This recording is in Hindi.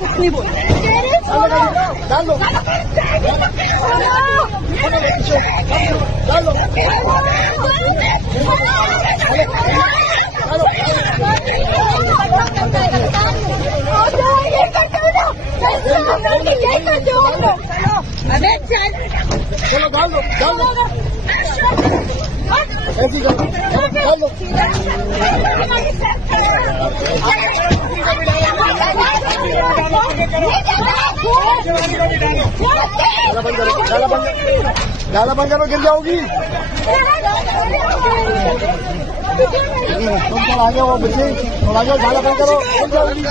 कुछ नहीं बोल चलो डाल दो ऐसी डाल दो डाला बंद करो गिर जाओगी। तुम कल आ जाओ बच्चे आ जाओ डाला बंद करो गिर जाओगी।